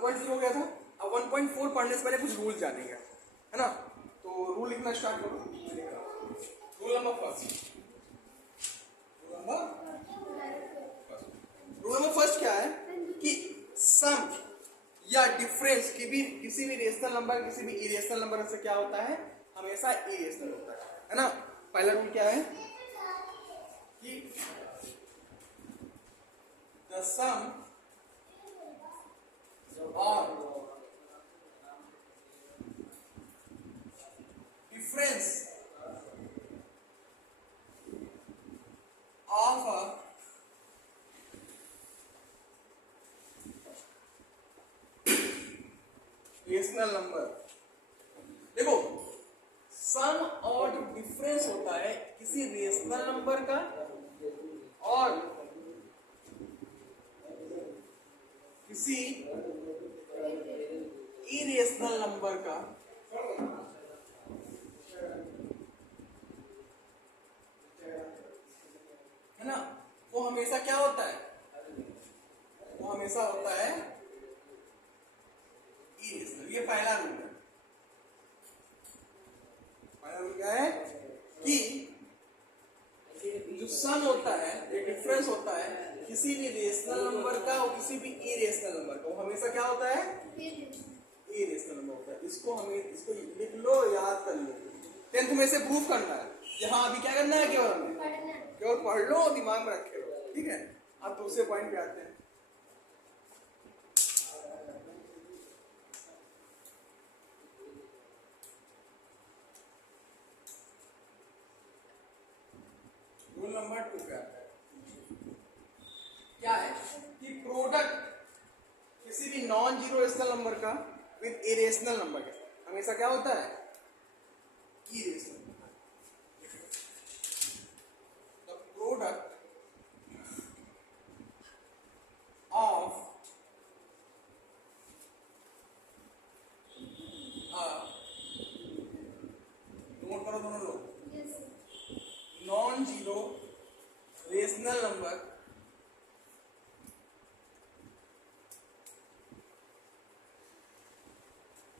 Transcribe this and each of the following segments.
1.0 हो गया था। अब 1.4 पढ़ने से पहले कुछ रूल जानेंगे, है ना। तो रूल लिखना स्टार्ट करो। Rule number first, rule number first क्या है कि सम या डिफरेंस किसी भी रेशनल नंबर किसी भी इरेशनल नंबर से क्या होता है, हमेशा इरेशनल होता है ना। पहला रूल क्या है कि द सम और difference of a rational number. देखो, सम और जो डिफरेंस होता है किसी रेशनल नंबर का और किसी इरेशनल नंबर का, है ना, वो हमेशा क्या होता है, वो हमेशा होता है इरेशनल। ये पहला रूल है। पहला रूल क्या है कि जो सम होता है, ये डिफरेंस होता है किसी भी रेशनल नंबर का और किसी भी इरेशनल नंबर का, वो हमेशा क्या होता है, इरेशनल नंबर होता है। इसको लिख लो, याद कर लो, 10th में से प्रूफ करना है। यहाँ अभी क्या करना है, केवल हमें केवल पढ़ लो, दिमाग में रखे लो, ठीक है। अब दूसरे पॉइंट पे आते हैं। रूल नंबर 2 पे आता है, क्या है कि प्रोडक्ट किसी भी नॉन जीरो रेशनल नंबर का विद इरेशनल नंबर का हमेशा क्या होता है, irrational. The product of note करो दोनों लोग, non zero rational number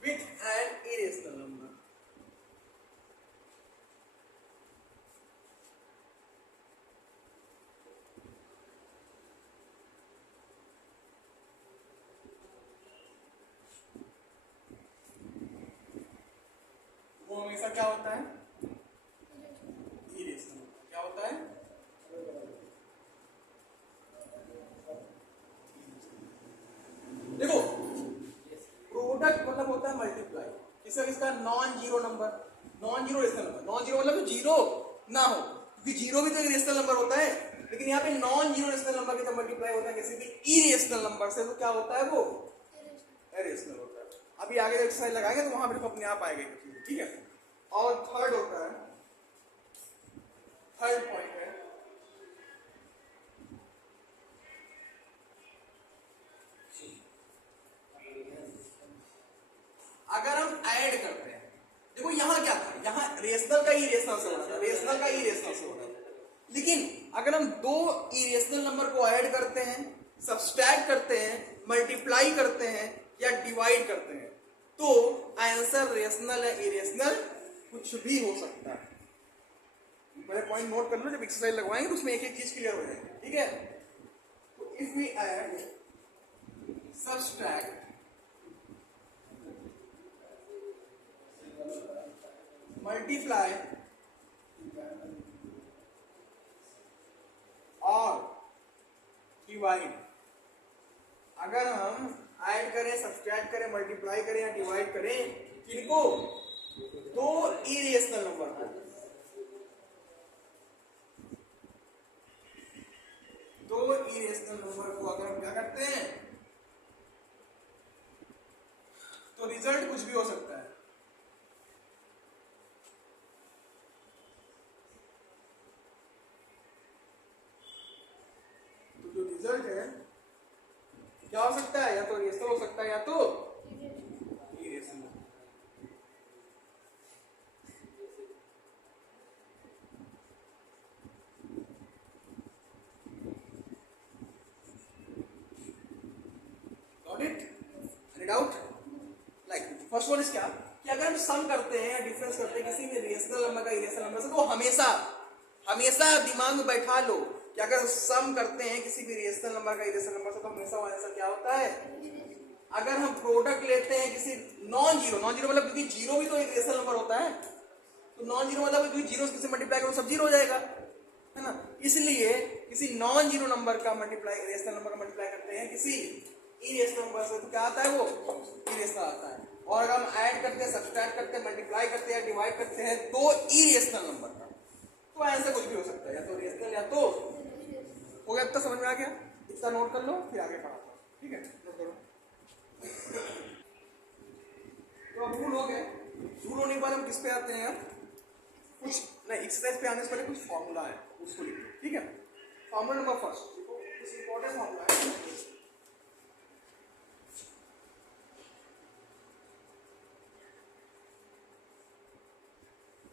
with an irrational number। वो हमेशा क्या होता है, इरेशनल। क्या होता है, देखो प्रोडक्ट मतलब होता है मल्टीप्लाई किसका non zero number, non zero rational number. Non zero मतलब जीरो ना हो, क्योंकि जीरो भी तो एक रेशनल नंबर होता है, लेकिन यहाँ पे नॉन जीरो रेशनल नंबर के जब मल्टीप्लाई होता है किसी भी इरेशनल नंबर से, तो क्या होता है, वो इरेशनल होता है। अभी आगे एक्सरसाइज लगाएंगे तो वहां पर अपने आप आएगा, ठीक है। और थर्ड होता है, थर्ड पॉइंट है अगर हम ऐड करते हैं। देखो यहाँ क्या था, यहाँ रेशनल का इरेशनल से हो रहा था, रेशनल का इरेशनल से हो रहा था, लेकिन अगर हम दो इरेशनल नंबर को ऐड करते हैं, सब्सट्रैक्ट करते हैं, मल्टीप्लाई करते हैं या डिवाइड करते हैं, तो आंसर रेशनल या इरेशनल कुछ भी हो सकता है। मेरे पॉइंट नोट कर लो, जब एक्सरसाइज लगवाएंगे तो उसमें एक एक चीज क्लियर हो जाएगी, ठीक है। तो if we add, subtract, multiply और डिवाइड, अगर हम ऐड करें, सब्सट्रैक्ट करें, मल्टीप्लाई करें या डिवाइड करें किनको, दो इरेशनल नंबर को, दो इरेशनल नंबर को अगर हम क्या करते हैं, तो रिजल्ट कुछ भी हो सकता है। तो जो रिजल्ट है क्या हो सकता है, या तो रेशनल हो सकता है या तो irrational. Got it? Without like first one is क्या कि अगर हम सम करते हैं या डिफरेंस करते हैं किसी भी रेशनल नंबर का इरेशनल नंबर से, तो हमेशा दिमाग में बैठा लो कि अगर सम करते हैं किसी भी रेशनल नंबर का इरेशनल नंबर से, तो हमेशा आंसर क्या होता है। अगर हम प्रोडक्ट लेते हैं किसी नॉन जीरो मतलब क्योंकि जीरो भी तो एक रेशनल नंबर होता है, तो नॉन जीरो मतलब क्योंकि जीरो से मल्टीप्लाई करो सब जीरो हो जाएगा, है ना। इसलिए किसी नॉन जीरो नंबर का मल्टीप्लाई रेशनल नंबर का मल्टीप्लाई करते हैं किसी इरेशनल नंबर से, तो क्या आता है, वो इरेशनल आता है। और अगर हम ऐड करते हैं, सब्सट्रैक्ट करते हैं, मल्टीप्लाई करते हैं, डिवाइड करते हैं दो इरेशनल नंबर का, तो आंसर कुछ भी हो सकता है, या तो रेशनल या तो हो गया। अब तक समझ में आ गया, इतना नोट कर लो फिर आगे पढ़ाता हूँ, ठीक है। नोट करो। तो अब रूल हो गए। रूल होने के बाद हम किस पे आते हैं, अब कुछ नहीं, एक्सरसाइज पे आने से पहले कुछ फॉर्मूला है उसको लिख लो, ठीक है। फॉर्मूला नंबर फर्स्ट, देखो कुछ इंपॉर्टेंट फॉर्मूला है।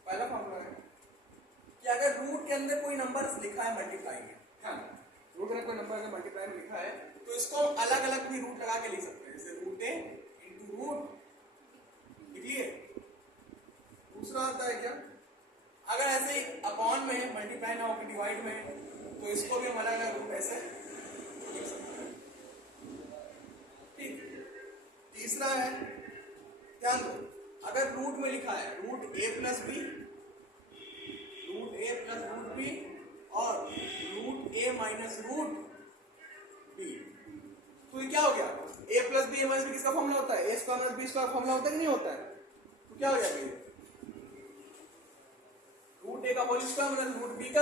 पहला फॉर्मूला है कि अगर रूट के अंदर कोई नंबर लिखा है मल्टीप्लाई में, हाँ, रूट में कोई नंबर अगर मल्टीप्लाई में लिखा है, तो इसको हम अलग अलग भी रूट लगा के लिख सकते हैं, जैसे रूट ए इंटू रूट, लिखिए। दूसरा आता है क्या, अगर ऐसे ही अपॉन में मल्टीप्लाई ना होकर डिवाइड में, तो इसको भी हम अलग अलग रूट ऐसे लिख सकते हैं, ठीक। तीसरा है, ध्यान दो, अगर रूट में लिखा है root A plus B, root A plus root B और root A minus root B, तो ये क्या हो गया, A plus B A minus B किसका फॉर्मूला होता है, A square minus B square formula होता है कि नहीं होता है, तो क्या हो जाएगा, रूट ए का whole square minus root B का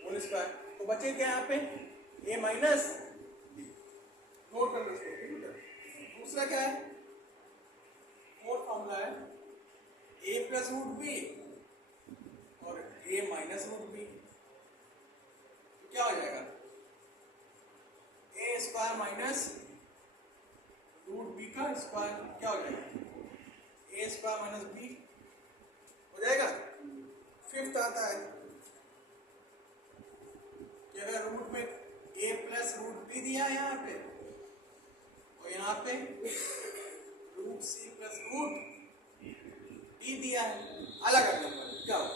होल स्क्वायर, तो बचे क्या यहाँ पे, ए माइनस बी। नोट कर लो इसको, ठीक है। दूसरा क्या है, फोर्थ फॉर्मूला है ए प्लस रूट बी और ए माइनस रूट बी, तो क्या हो जाएगा, ए स्क्वायर माइनस रूट बी का स्क्वायर, क्या हो जाएगा, ए स्क्वायर माइनस बी हो जाएगा। फिफ्थ आता है कि अगर रूट में ए प्लस रूट बी दिया है यहाँ पे, और यहाँ पे root C plus root D दिया है, अलग अलग नंबर, क्या हो,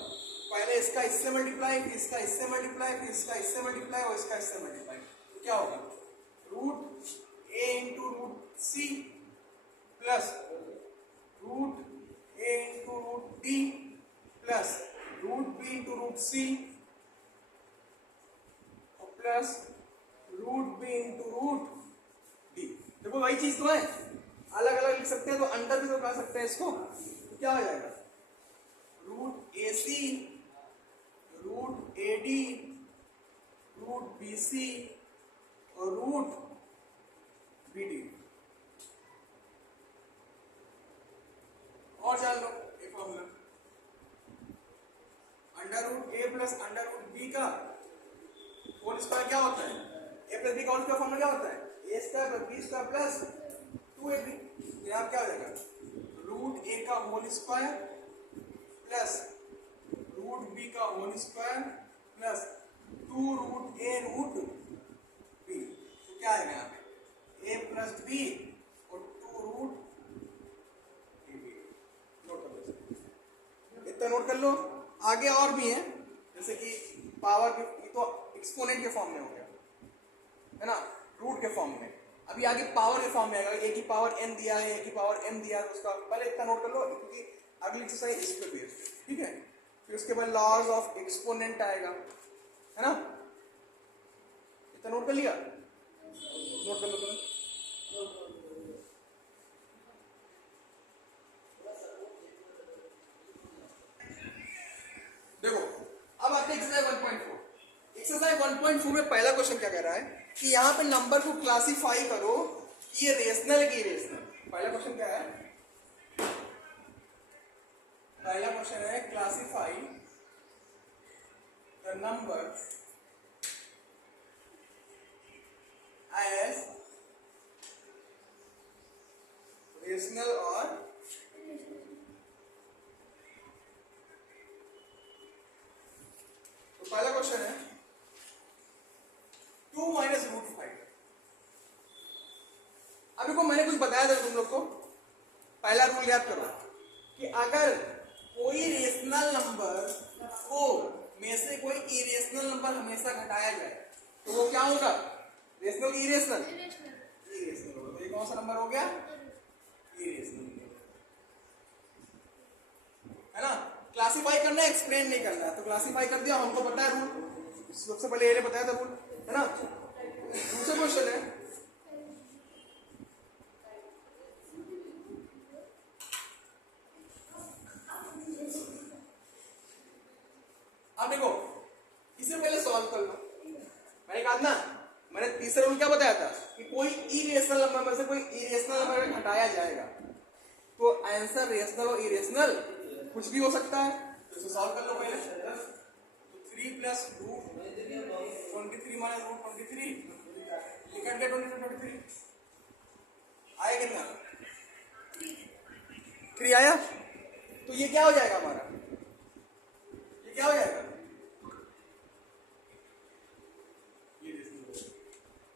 पहले इसका इससे मल्टीप्लाई, फिर इसका इससे मल्टीप्लाई, फिर इसका इससे मल्टीप्लाई और इसका इससे मल्टीप्लाई, तो क्या होगा, root A into root C plus root A into root D plus root B into root C और plus root B into root D. देखो वही चीज तो है, अलग अलग लिख सकते हैं, तो अंडर भी तो कर सकते हैं इसको, तो क्या हो जाएगा, root A C root A D root B C और रूट बी डी। और जान लो एक formula, under root A plus under root B का होल स्क्वायर क्या होता है, ए प्लस बी का होल स्क्वायर फॉर्मूला क्या होता है, A square plus B square plus 2ab। यहाँ क्या हो जाएगा, रूट ए का whole square plus root B का होल स्क्वायर प्लस 2 रूट ए रूट बी, तो क्या आएगा यहाँ पे, ए प्लस बी और 2 रूट बी। नोट कर लो, इतना नोट कर लो। आगे और भी है, जैसे कि पावर के, तो एक्सपोनेंट के फॉर्म में हो गया, है ना, रूट के फॉर्म में। अभी आगे पावर के फॉर्म में आएगा, ए की पावर n दिया है, ए की पावर m दिया है, उसका पहले इतना नोट कर लो, क्योंकि अगली एक्सरसाइज इस पे बेस्ड, ठीक है। फिर उसके बाद लॉज ऑफ एक्सपोनेंट आएगा, है ना, इतना नोट कर लिया, नोट कर लो। देखो अब आते हैं एक्सरसाइज 1.4। एक्सरसाइज 1.4 में पहला क्वेश्चन क्या कह रहा है कि यहाँ पे नंबर को क्लासिफाई करो कि ये रेशनल है कि इरेशनल। पहला क्वेश्चन क्या है, पहला क्वेश्चन है classify the number as rational और पहला क्वेश्चन है 2 माइनस रूट 5, अभी को मैंने कुछ बताया था तुम लोग को, पहला रूल याद करो कि अगर कोई रेशनल नंबर को में से कोई इरेशनल नंबर हमेशा घटाया जाए तो वो क्या होगा? रेशनल की इरेशनल? इरेशनल होगा। तो ये कौन सा नंबर हो गया? इरेशनल, है ना। क्लासिफाई करना है, एक्सप्लेन नहीं करना है। तो क्लासिफाई कर दिया, हमको पता है रूल, सबसे पहले ये बताया था रूल, है ना। दूसरा क्वेश्चन है, अब देखो इसे पहले सॉल्व कर लो। मैंने कहा ना, मैंने तीसरा रूल क्या बताया था कि कोई इरेशनल नंबर में से कोई इरेशनल नंबर घटाया जाएगा तो आंसर रेशनल और इरेशनल कुछ भी हो सकता है। तो इसे सॉल्व कर लो पहले। तो 3 प्लस रूट 23 माइनस रूट 23 लिखट गया 23 आया कितना? 3 आया। तो ये क्या हो जाएगा हमारा? ये क्या हो जाएगा?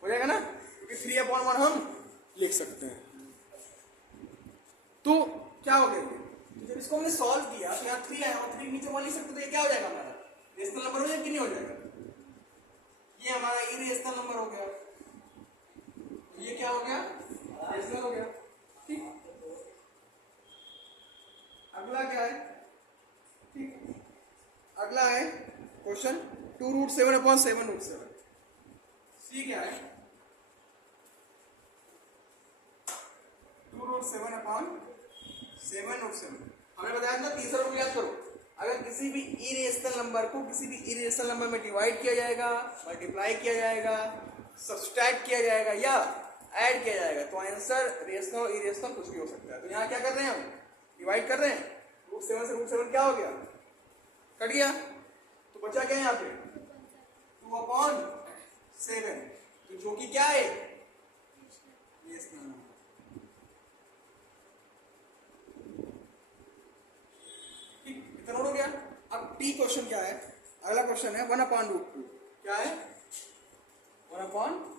हो जाएगा ना, क्योंकि 3/1 हम लिख सकते हैं। तो क्या हो गया? तो जब इसको हमने सॉल्व किया तो यहाँ 3 आया और 3 नीचे 1 लिख सकते, तो ये क्या हो जाएगा हमारा? रेशनल नंबर हो जाएगा कि नहीं हो जाएगा? ये हमारा इरेशनल नंबर हो गया। ये क्या हो गया? रेशनल हो गया। ठीक, अगला क्या है? ठीक, अगला है क्वेश्चन 2√7/7√7। सी क्या है? 2√7/7√7। हमें बताया था तीसरा रूल याद करो, अगर किसी भी इरेशनल नंबर को किसी भी इरेशनल नंबर में डिवाइड किया जाएगा, मल्टीप्लाई किया जाएगा, सब्सट्रैक्ट किया जाएगा या ऐड किया जाएगा तो आंसर रेशनल और इरेशनल कुछ भी हो सकता है। तो यहाँ क्या कर रहे हैं हम? डिवाइड कर रहे हैं। √7 से √7 क्या हो गया? कट गया। तो बचा क्या यहाँ पे? 2/7, तो जो कि क्या है? रेशनल। इतना हो गया। अब टी क्वेश्चन क्या है? अगला क्वेश्चन है 1/√2। क्या है? 1/√2।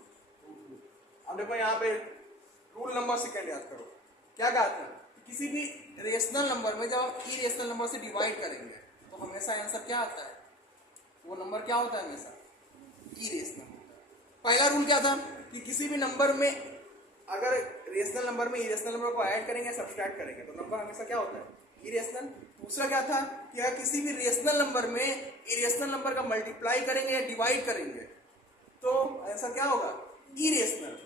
अब देखो यहाँ पे रूल नंबर सेकंड याद करो। क्या कहा था? किसी भी रेशनल नंबर में जब इरेशनल नंबर से डिवाइड करेंगे तो हमेशा आंसर क्या आता है? वो नंबर क्या होता है? हमेशा इरेशनल। पहला रूल क्या था कि किसी भी नंबर में अगर रेशनल नंबर में इरेशनल नंबर को ऐड करेंगे, सब्सट्रैक्ट करेंगे तो नंबर हमेशा क्या होता है? इरेशनल। दूसरा क्या था कि अगर किसी भी रेशनल नंबर में इरेशनल नंबर का मल्टीप्लाई करेंगे या डिवाइड करेंगे तो आंसर क्या होगा? इरेशनल।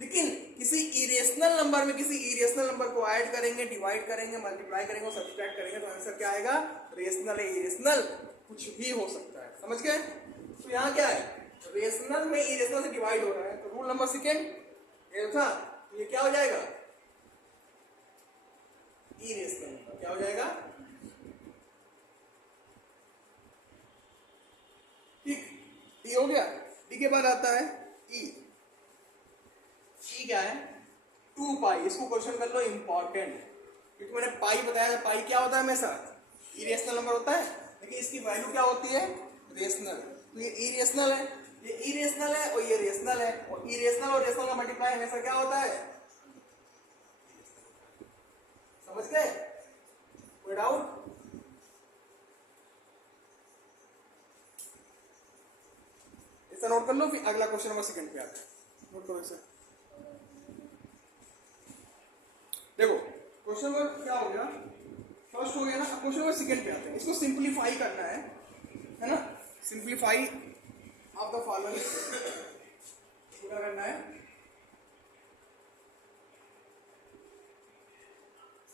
लेकिन किसी इरेशनल नंबर में किसी इरेशनल नंबर को ऐड करेंगे, डिवाइड करेंगे, मल्टीप्लाई करेंगे और सब्सट्रैक्ट करेंगे तो आंसर क्या आएगा? रेशनल या इरेशनल कुछ भी हो सकता है। समझ गए? तो यहाँ क्या है? रेशनल में इरेशनल से डिवाइड हो रहा है तो रूल नंबर सेकेंड ये था, तो ये क्या हो जाएगा? इरेशनल। क्या हो जाएगा? ठीक, डी हो गया। डी के बाद आता है ई। ई क्या है? 2 पाई। इसको क्वेश्चन कर लो, इंपॉर्टेंट, क्योंकि मैंने पाई बताया था। पाई क्या होता है? हमेशा इरेशनल नंबर होता है, लेकिन इसकी वैल्यू क्या होती है? रेशनल। तो ये इरेशनल है, ये इरेशनल है और ये रेशनल है, और इरेशनल और रेशनल का मल्टीप्लाई हमेशा क्या होता है? समझ गए? कोई डाउट? इसे नोट कर लो, फिर अगला क्वेश्चन नंबर सेकंड पे आता है। नोट करो इसे। देखो क्वेश्चन नंबर क्या हो गया? फर्स्ट हो गया ना। क्वेश्चन नंबर सेकंड पे आते हैं। इसको सिंप्लीफाई करना है ना। सिंप्लीफाई ऑफ द फॉलोइंग पूरा करना है।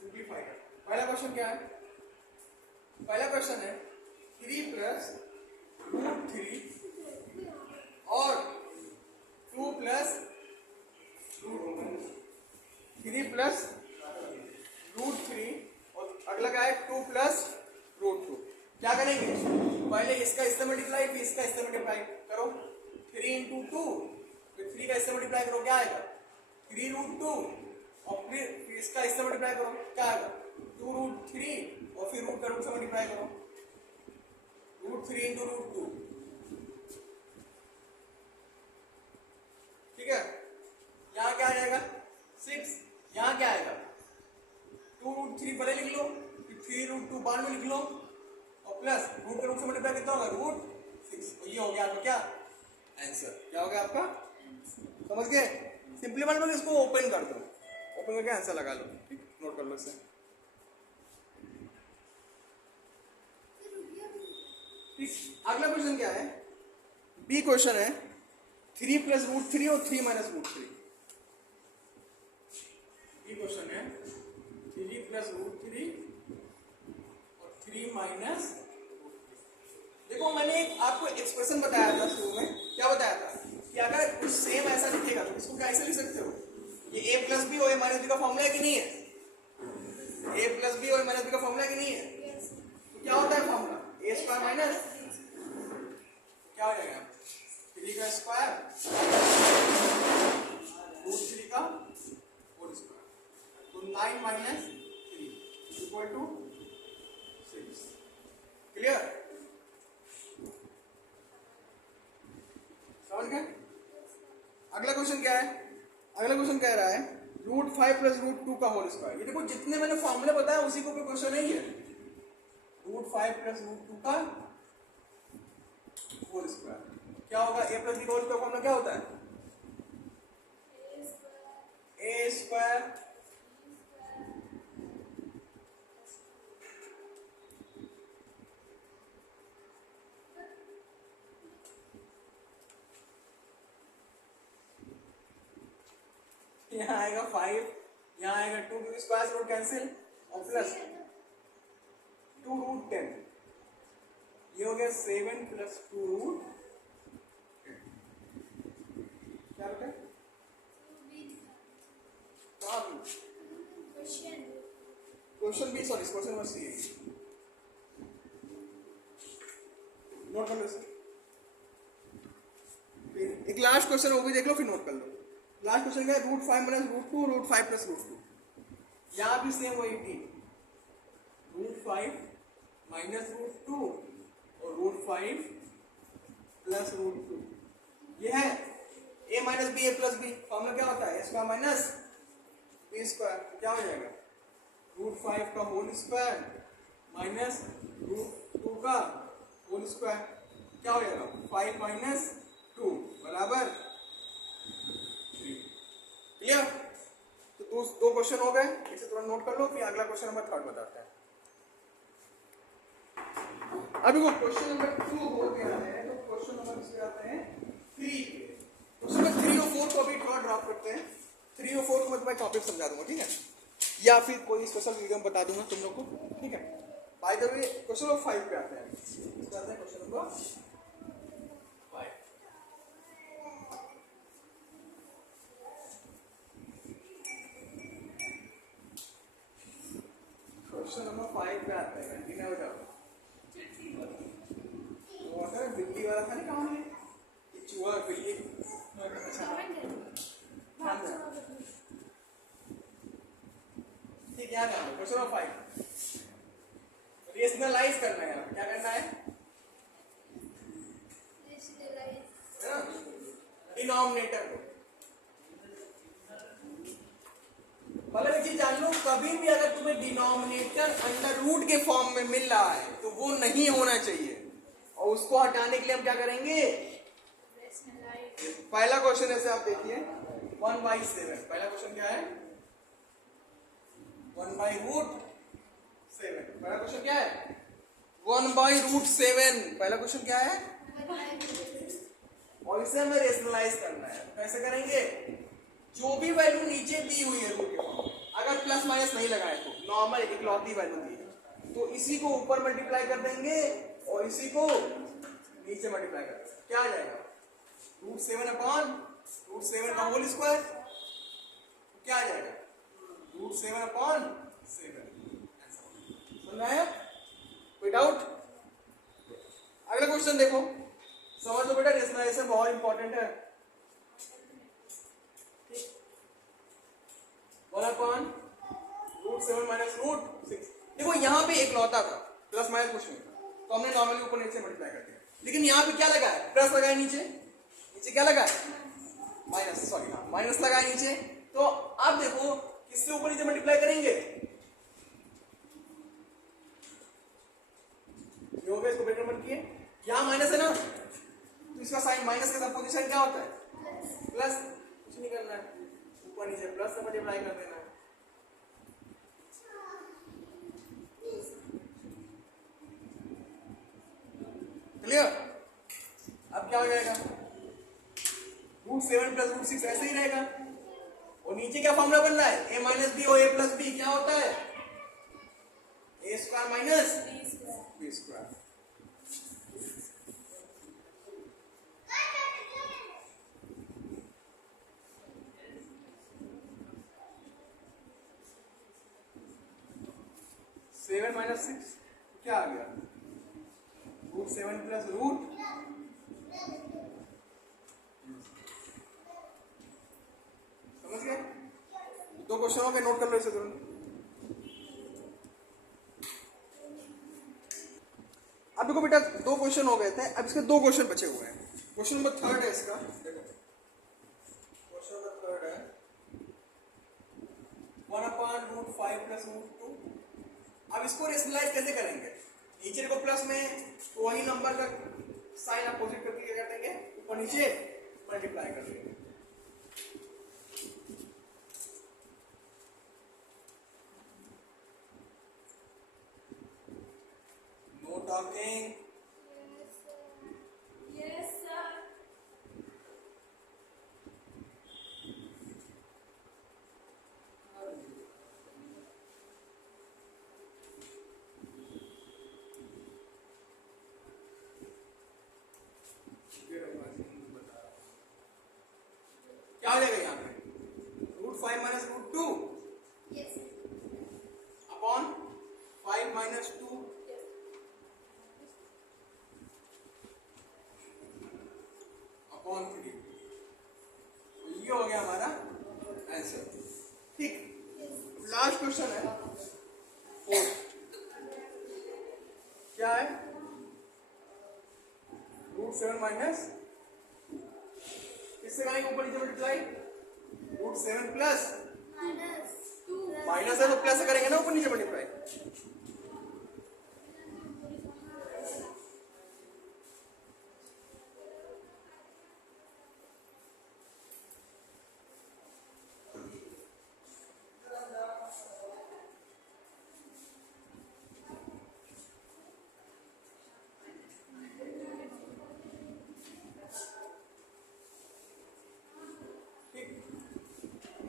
सिंप्लीफाई। पहला क्वेश्चन क्या है? पहला क्वेश्चन है 3 प्लस √3 और 2 प्लस √3 प्लस √3 और अगला क्या है? 2 प्लस √2। क्या करेंगे? पहले इसका इससे मल्टीप्लाई, फिर इसका इससे मल्टीप्लाई करो। 3 × 2, फिर 3 का इससे मल्टीप्लाई करो, क्या आएगा? 3√2 और फिर इसका इससे मल्टीप्लाई करो, क्या आएगा? 2√3 और फिर रूट का रूट से मल्टीप्लाई करो, √3 × √2। ठीक है, यहाँ क्या आ जाएगा? 6। यहाँ क्या आएगा 2√3 पहले लिख लो, फिर 3√2 बाद में लिख लो, और प्लस रूट के रूट से मल्टीप्लाई कितना होगा √6। तो ये हो गया आपका क्या आंसर, क्या हो गया आपका, समझ गए। सिंपलीफाइड में इसको ओपन कर दो, ओपन करके आंसर लगा लो, ठीक, नोट कर लो इसे। ठीक, अगला क्वेश्चन क्या है, बी क्वेश्चन है 3 + √3 और 3 - √3। बी क्वेश्चन है 3 + √3 और 3 - देखो मैंने आपको एक्सप्रेशन बताया था शुरू में, क्या बताया था कि अगर कुछ सेम ऐसा दिखेगा तो इसको क्या ऐसे लिख सकते हो, ये a + b और a - b का फॉर्मूला है कि नहीं है, a + b और a - b का फॉर्मूला है कि नहीं है, तो क्या होता है फॉर्मूला a² माइनस क्या हो जाएगा 3 का स्क्वायर √3 का होल स्क्वायर, तो 9 - 3 = 6। क्लियर, समझ गए। अगला क्वेश्चन क्या है, अगला क्वेश्चन कह रहा है √5 + √2 का होल स्क्वायर। ये देखो जितने मैंने फॉर्मूले बताया उसी को कोई क्वेश्चन नहीं है, √5 + √2 का होल स्क्वायर क्या होगा, a + b का होल स्क्वायर फॉर्मूला क्या होता है a²। यहाँ आएगा 5, यहाँ आएगा 2 क्योंकि स्क्वायर रूट कैंसिल, और प्लस 2√10, ये हो गया 7 + 2√10। क्या बेटा question B, sorry question number C, note कर लो इसे। एक लास्ट क्वेश्चन वो भी देख लो फिर नोट कर लो। लास्ट क्वेश्चन क्या है, √5 - √2 √5 + √2। यहाँ भी सेम वही थी, √5 - √2 और √5 + √2। ये है a - b a + b, formula क्या होता है a² माइनस b², क्या हो जाएगा √5 का होल स्क्वायर माइनस √2 का होल स्क्वायर, क्या हो जाएगा 5 - 2 बराबर 3। क्लियर, तो दो क्वेश्चन हो गए, इसे थोड़ा नोट कर लो, फिर अगला क्वेश्चन नंबर 3 बताते हैं। अभी वो क्वेश्चन नंबर 2 हो गया है, तो क्वेश्चन नंबर इसमें आते हैं 3। क्वेश्चन नंबर 3 और 4 को अभी थोड़ा ड्रॉप करते हैं, 3 और 4 को मैं तुम्हें टॉपिक समझा दूंगा, ठीक है, या फिर कोई स्पेशल वीडियो में बता दूंगा तुम लोग को, ठीक है। By the way question number 5 पे आते हैं, क्वेश्चन नंबर 5। क्वेश्चन नंबर 5 पे आते हैं, कंटिन्यू हो जाओ। वो था बिल्ली वाला था, नहीं कहाँ है ये चूहा बिल्ली, ठीक, क्या करना है क्वेश्चन नंबर 5, रेशनलाइज करना है, क्या करना है डिनोमिनेटर को। मतलब एक चीज जान लो, कभी भी अगर तुम्हें डिनोमिनेटर अंडर रूट के फॉर्म में मिल रहा है तो वो नहीं होना चाहिए, और उसको हटाने के लिए हम क्या करेंगे, पहला क्वेश्चन ऐसे आप देखिए 1/7, पहला क्वेश्चन क्या है 1/√7, पहला क्वेश्चन क्या है 1/√7, पहला क्वेश्चन क्या है, और इसे हमें रेशनलाइज करना है। कैसे करेंगे, जो भी वैल्यू नीचे दी हुई है रूट के फॉर्म, अगर प्लस माइनस नहीं लगाए तो नॉर्मल इकलौती वैल्यू दी है तो इसी को ऊपर मल्टीप्लाई कर देंगे और इसी को नीचे मल्टीप्लाई कर देंगे, क्या आ जाएगा √7 का होल स्क्वायर, क्या आ जाएगा √7/7। समझ में आया, कोई डाउट। अगला क्वेश्चन देखो, समझ लो बेटा, रेशनलाइजेशन बहुत इंपॉर्टेंट है। 1/√7 माइनस √6। देखो यहाँ पे इकलौता था, प्लस माइनस कुछ नहीं था, तो हमने नॉर्मली ऊपर नीचे मल्टीप्लाई कर दिया, लेकिन यहाँ पे क्या लगा है, प्लस लगाए नीचे, नीचे क्या लगा है माइनस, सॉरी हाँ माइनस लगाए नीचे, तो आप देखो किससे ऊपर नीचे मल्टीप्लाई करेंगे, ये हो गया, इसको ब्रैकेट बंद किए, यहां माइनस है ना, तो इसका साइन माइनस के साथ पोजीशन क्या होता है, प्लस, कुछ नहीं करना है, ऊपर नीचे प्लस से मल्टीप्लाई कर देना है। क्लियर? अब क्या हो जाएगा, √7 प्लस √6 ऐसे ही रहेगा, और नीचे क्या फॉर्मूला बन रहा है, a माइनस बी और a प्लस बी क्या होता है, a square minus b square. Seven minus 6 क्या आ गया, √7 प्लस √, समझ गए? दो क्वेश्चन हो गए, नोट कर लो इसे तुरंत। अब देखो बेटा, दो क्वेश्चन हो गए थे, अब इसके दो क्वेश्चन बचे हुए हैं। क्वेश्चन नंबर 3 है इसका, देखो क्वेश्चन नंबर 3 है 1/√5 प्लस √2। अब इसको रेशनलाइज कैसे करेंगे, नीचे को प्लस में तो वही नंबर का साइन अपोजिट करके क्या कर देंगे, ऊपर नीचे मल्टीप्लाई कर देंगे। Know talking, Yes, sir. क्या हो जाएगा यहाँ पे, √5 minus √2 Yes. Upon 5 minus 2 upon 3। तो ये हो गया हमारा आंसर। ठीक, लास्ट क्वेश्चन है 4, क्या है, √7 माइनस, किससे करेंगे ऊपर नीचे मल्टीप्लाई, √7 प्लस, -2. माइनस है तो प्लस से करेंगे ना ऊपर नीचे मल्टीप्लाई।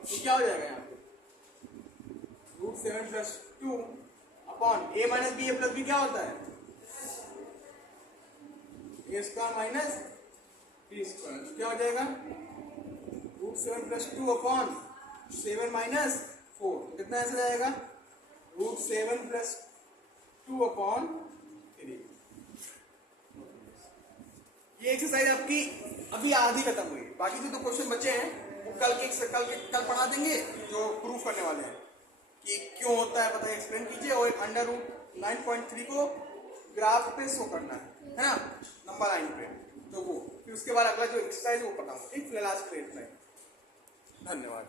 तो क्या हो जाएगा यहाँ पे, √7 plus 2 upon a minus B, a plus B क्या होता है, a square minus b square. क्या हो जाएगा, √7 प्लस 2 अपॉन 7 माइनस 4, कितना ऐसे जाएगा, √7 प्लस 2 अपॉन 3। ये एक्सरसाइज आपकी अभी आधी खत्म हुई, बाकी जो 2 क्वेश्चन बचे हैं वो कल पढ़ा देंगे, जो प्रूफ करने वाले हैं कि क्यों होता है, पता है, एक्सप्लेन कीजिए, और एक √9.3 को ग्राफ पे शो करना है ना, नंबर लाइन पे, तो वो फिर उसके बाद अगला जो एक्सरसाइज वो पढ़ाऊंगा। ठीक, फिलहाल आज के लिए इतना ही, धन्यवाद।